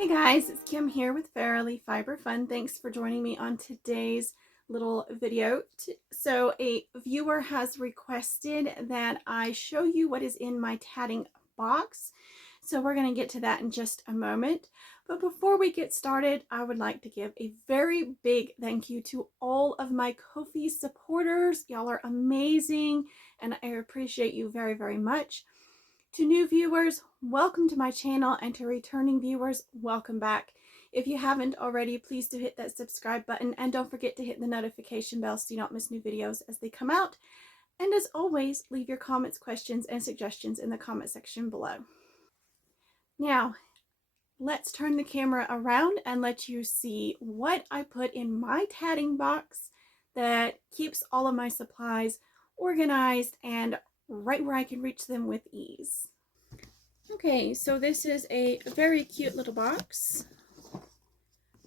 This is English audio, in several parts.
Hey guys, it's Kim here with Verily Fiber Fun. Thanks for joining me on today's little video. So a viewer has requested that I show you what is in my tatting box. So we're going to get to that in just a moment. But before we get started, I would like to give a very big thank you to all of my Ko-fi supporters. Y'all are amazing and I appreciate you very, very much. To new viewers, welcome to my channel, and to returning viewers, welcome back. If you haven't already, please do hit that subscribe button and don't forget to hit the notification bell so you don't miss new videos as they come out. And as always, leave your comments, questions, and suggestions in the comment section below. Now, let's turn the camera around and let you see what I put in my tatting box that keeps all of my supplies organized and right where I can reach them with ease. Okay, so this is a very cute little box,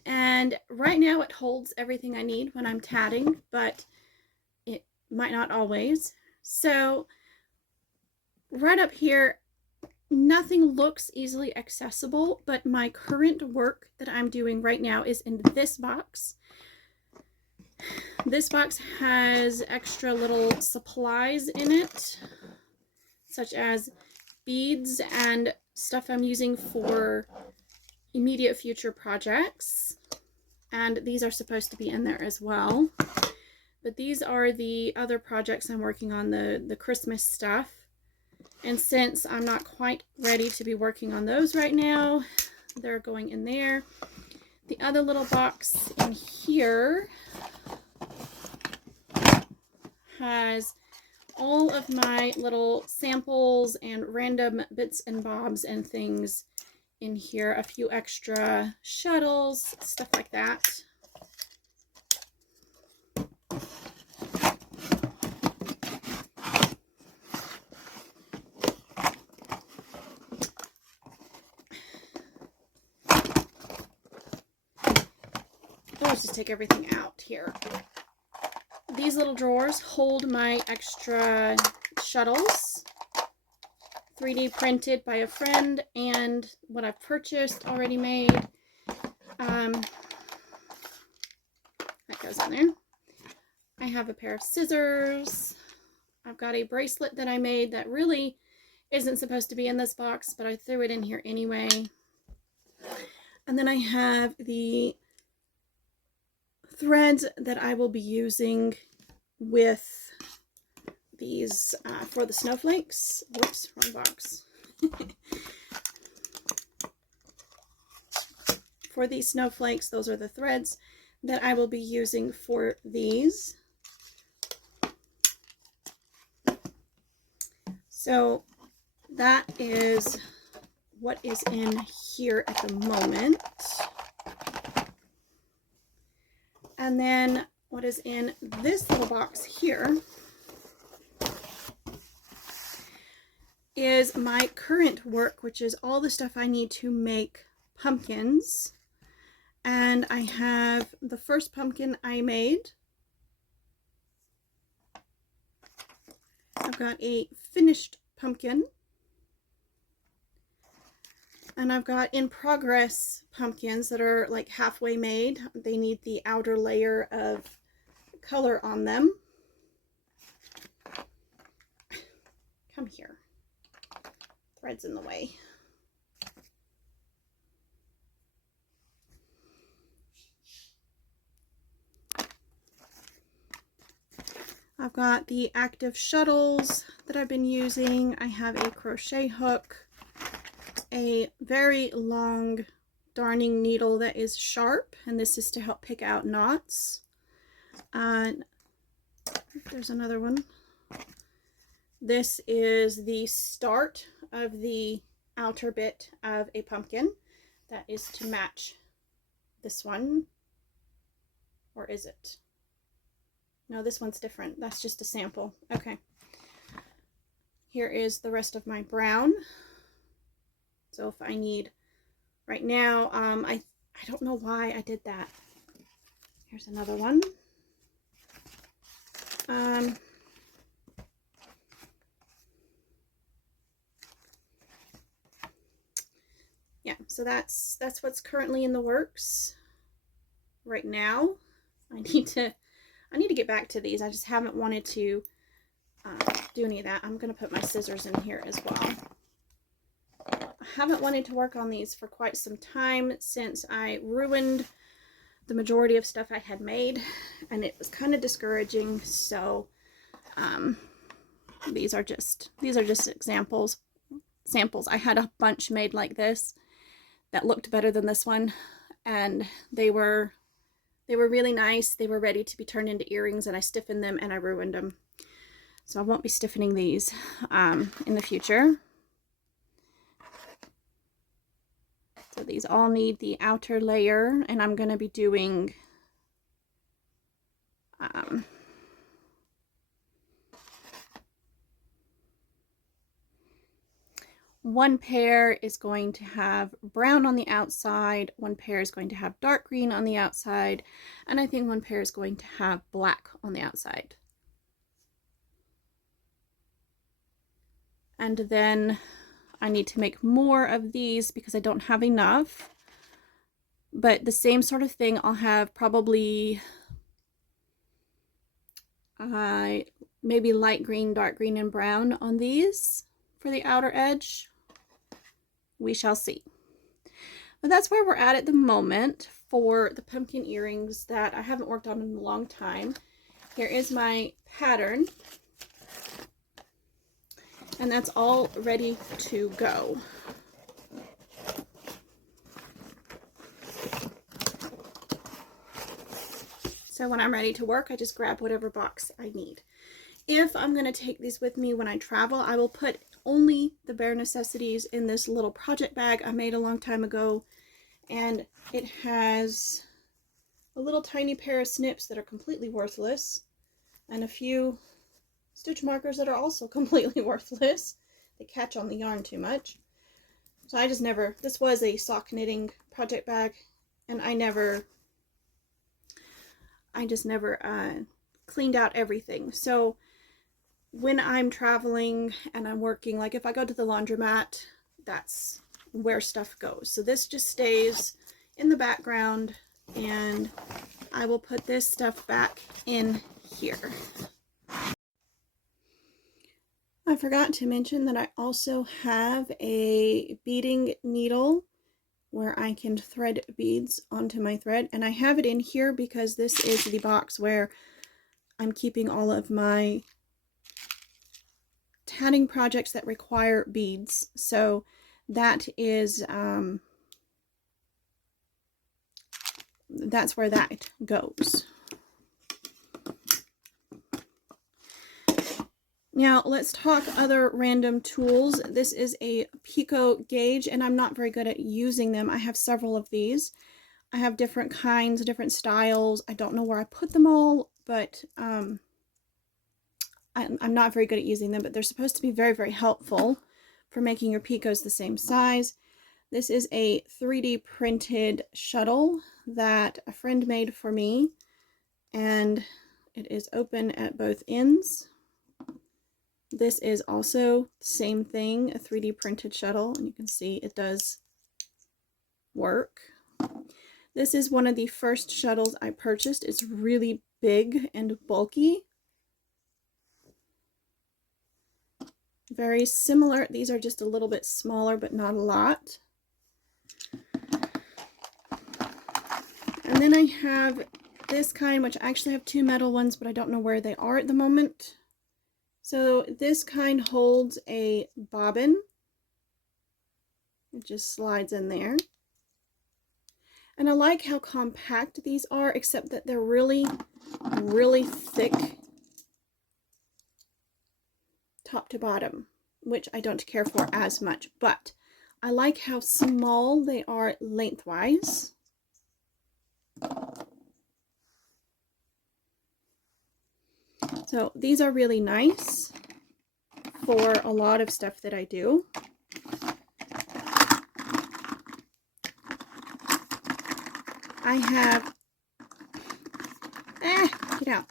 and right now it holds everything I need when I'm tatting, but it might not always. So right up here, nothing looks easily accessible, but my current work that I'm doing right now is in this box. This box has extra little supplies in it, such as beads and stuff I'm using for immediate future projects. And these are supposed to be in there as well. But these are the other projects I'm working on, the Christmas stuff. And since I'm not quite ready to be working on those right now, they're going in there. The other little box in here has all of my little samples and random bits and bobs and things in here, a few extra shuttles, stuff like that. Let's just take everything out here. These little drawers hold my extra shuttles, 3D printed by a friend, and what I've purchased already made. That goes in there. I have a pair of scissors. I've got a bracelet that I made that really isn't supposed to be in this box, but I threw it in here anyway. And then I have the threads that I will be using with these for the snowflakes. Whoops, wrong box. For these snowflakes, those are the threads that I will be using for these. So that is what is in here at the moment. And then what is in this little box here is my current work, which is all the stuff I need to make pumpkins. And I have the first pumpkin I made. I've got a finished pumpkin. And I've got in progress pumpkins that are like halfway made. They need the outer layer of color on them. Come here. Thread's in the way. I've got the active shuttles that I've been using. I have a crochet hook, a very long darning needle that is sharp, and this is to help pick out knots. There's another one. This is the start of the outer bit of a pumpkin. That is to match this one. Or is it? No, this one's different. That's just a sample. Okay. Here is the rest of my brown. So if I need, right now, I don't know why I did that. Here's another one. Yeah, So that's what's currently in the works right now. I need to get back to these. I just haven't wanted to do any of that. I'm going to put my scissors in here as well. I haven't wanted to work on these for quite some time since I ruined the majority of stuff I had made, and it was kind of discouraging. So these are just samples. I had a bunch made like this that looked better than this one, and they were really nice. They were ready to be turned into earrings, and I stiffened them and I ruined them. So I won't be stiffening these in the future. So these all need the outer layer, and I'm going to be doing one pair is going to have brown on the outside, one pair is going to have dark green on the outside, and I think one pair is going to have black on the outside. And then I need to make more of these because I don't have enough. But the same sort of thing, I'll have probably maybe light green, dark green, and brown on these for the outer edge. We shall see. But that's where we're at the moment for the pumpkin earrings that I haven't worked on in a long time. Here is my pattern, and that's all ready to go. So when I'm ready to work, I just grab whatever box I need. If I'm going to take these with me when I travel, I will put only the bare necessities in this little project bag I made a long time ago. And it has a little tiny pair of snips that are completely worthless, and a few stitch markers that are also completely worthless. They catch on the yarn too much. So I just never, this was a sock knitting project bag, and I just never cleaned out everything. So when I'm traveling and I'm working, like if I go to the laundromat, that's where stuff goes. So this just stays in the background, and I will put this stuff back in here. I forgot to mention that I also have a beading needle where I can thread beads onto my thread, and I have it in here because this is the box where I'm keeping all of my tatting projects that require beads. So that is that's where that goes. Now let's talk other random tools. This is a picot gauge, and I'm not very good at using them. I have several of these. I have different kinds, different styles. I don't know where I put them all, but I'm not very good at using them, but they're supposed to be very, very helpful for making your picots the same size. This is a 3D printed shuttle that a friend made for me, and it is open at both ends. This is also the same thing, a 3D printed shuttle, and you can see it does work. This is one of the first shuttles I purchased. It's really big and bulky. Very similar. These are just a little bit smaller, but not a lot. And then I have this kind, which I actually have two metal ones, but I don't know where they are at the moment. So this kind holds a bobbin. It just slides in there. And I like how compact these are, except that they're really, really thick top to bottom, which I don't care for as much. But I like how small they are lengthwise. So these are really nice for a lot of stuff that I do. I have, get out.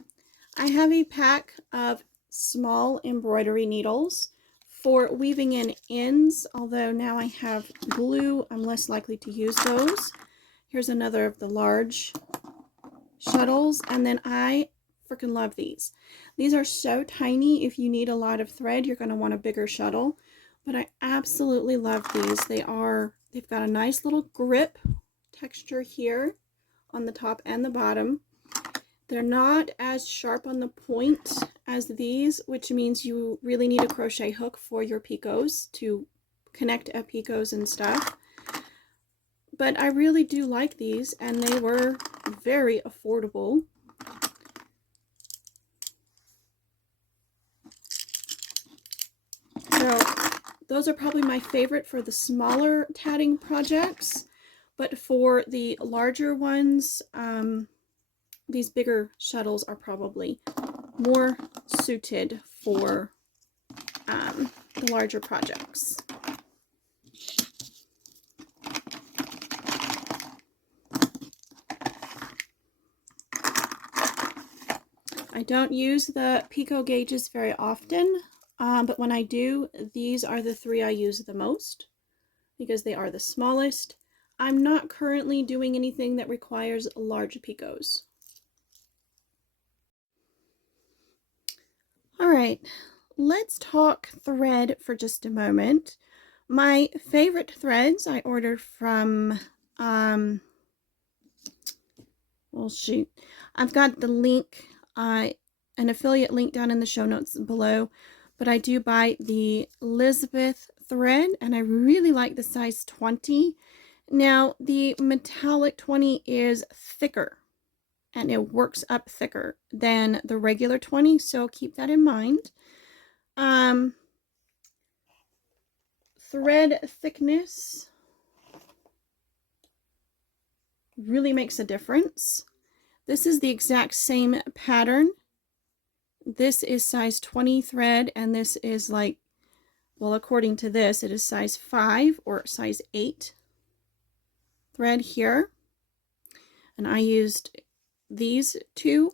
I have a pack of small embroidery needles For weaving in ends, although now I have glue, I'm less likely to use those. Here's another of the large shuttles, and then I freaking love these. These are so tiny. If you need a lot of thread, you're going to want a bigger shuttle, but I absolutely love these. They've got a nice little grip texture here on the top and the bottom. They're not as sharp on the point as these, which means you really need a crochet hook for your picots to connect up picots and stuff. But I really do like these, and they were very affordable. So those are probably my favorite for the smaller tatting projects, but for the larger ones, these bigger shuttles are probably more suited for the larger projects. I don't use the picot gauges very often, but when I do, these are the three I use the most because they are the smallest. I'm not currently doing anything that requires large picots. All right, let's talk thread for just a moment. My favorite threads I ordered from, well, shoot, I've got the link, an affiliate link down in the show notes below, but I do buy the Elizabeth thread, and I really like the size 20. Now, the metallic 20 is thicker, and it works up thicker than the regular 20, so keep that in mind. Thread thickness really makes a difference. This is the exact same pattern. This is size 20 thread, and this is like, well, according to this, it is size 5 or size 8 thread here. And I used these two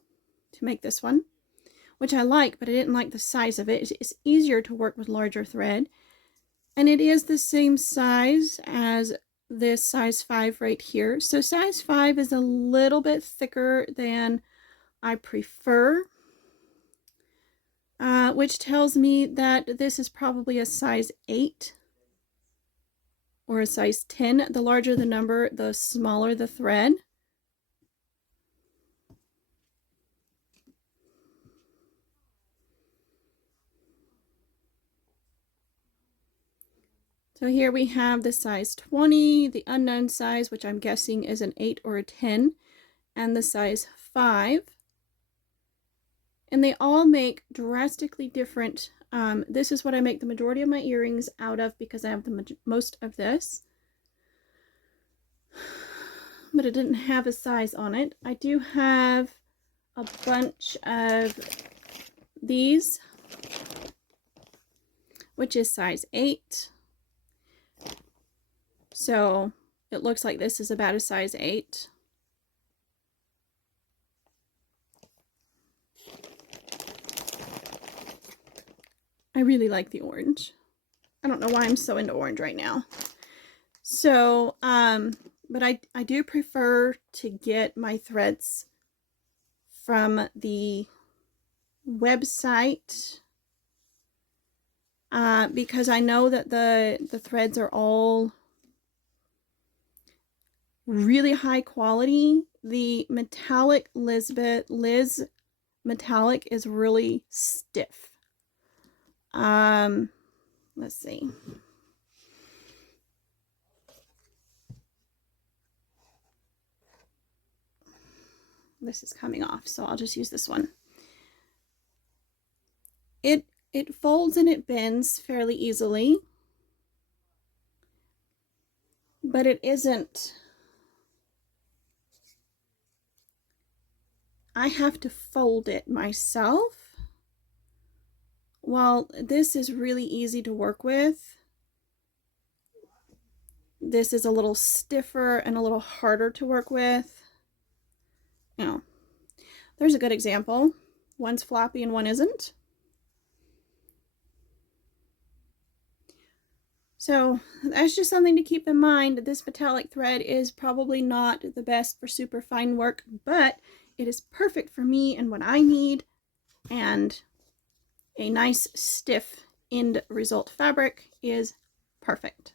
to make this one, which I like, but I didn't like the size of it. It's easier to work with larger thread. And it is the same size as this size 5 right here. So size 5 is a little bit thicker than I prefer, which tells me that this is probably a size 8 or a size 10. The larger the number, the smaller the thread. So here we have the size 20, the unknown size, which I'm guessing is an 8 or a 10, and the size 5. And they all make drastically different. This is what I make the majority of my earrings out of because I have the most of this. But it didn't have a size on it. I do have a bunch of these, which is size 8. So it looks like this is about a size 8. I really like the orange. I don't know why I'm so into orange right now. So, but I do prefer to get my threads from the website because I know that the threads are all really high quality. The metallic Liz metallic is really stiff. Let's see. This is coming off, so I'll just use this one. It folds and it bends fairly easily, but it isn't. I have to fold it myself. While this is really easy to work with, this is a little stiffer and a little harder to work with. You know, there's a good example. One's floppy and one isn't. So that's just something to keep in mind. This metallic thread is probably not the best for super fine work, but it is perfect for me and what I need, and a nice stiff end result fabric is perfect.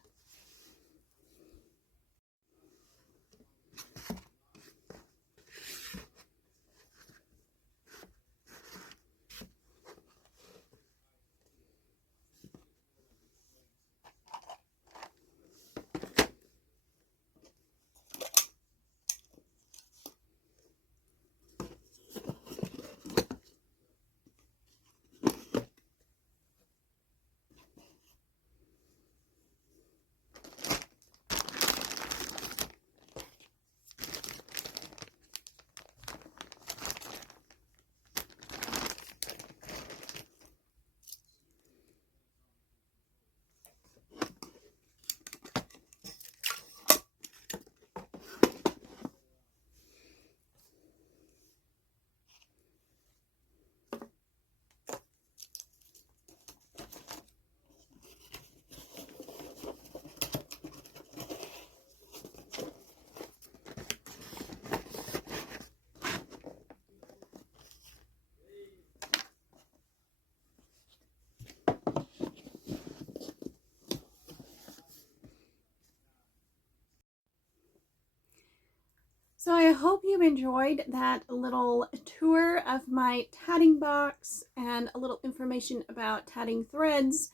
So I hope you enjoyed that little tour of my tatting box and a little information about tatting threads.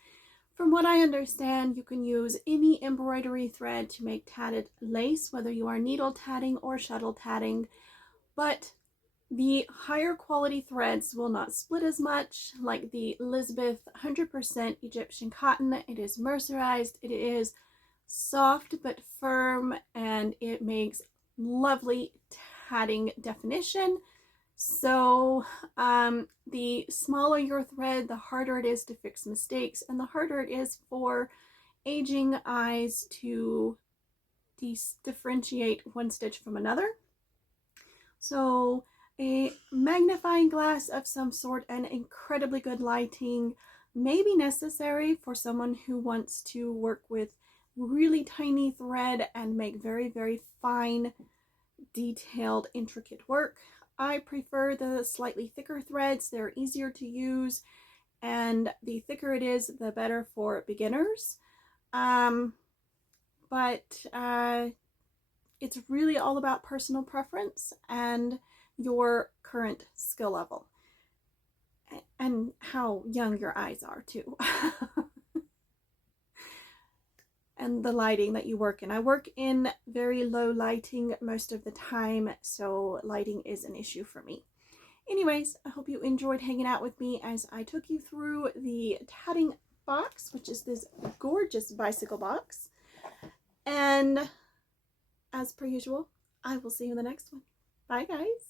From what I understand, you can use any embroidery thread to make tatted lace, whether you are needle tatting or shuttle tatting, but the higher quality threads will not split as much, like the Elizabeth 100% Egyptian cotton. It is mercerized, it is soft but firm, and it makes lovely tatting definition. So the smaller your thread, the harder it is to fix mistakes, and the harder it is for aging eyes to differentiate one stitch from another. So a magnifying glass of some sort and incredibly good lighting may be necessary for someone who wants to work with really tiny thread and make very, very fine, detailed, intricate work. I prefer the slightly thicker threads. They're easier to use, and the thicker it is, the better for beginners. But it's really all about personal preference and your current skill level and how young your eyes are too. And the lighting that you work in. I work in very low lighting most of the time, so lighting is an issue for me. Anyways, I hope you enjoyed hanging out with me as I took you through the Tatting Box, which is this gorgeous bicycle box. And as per usual, I will see you in the next one. Bye, guys.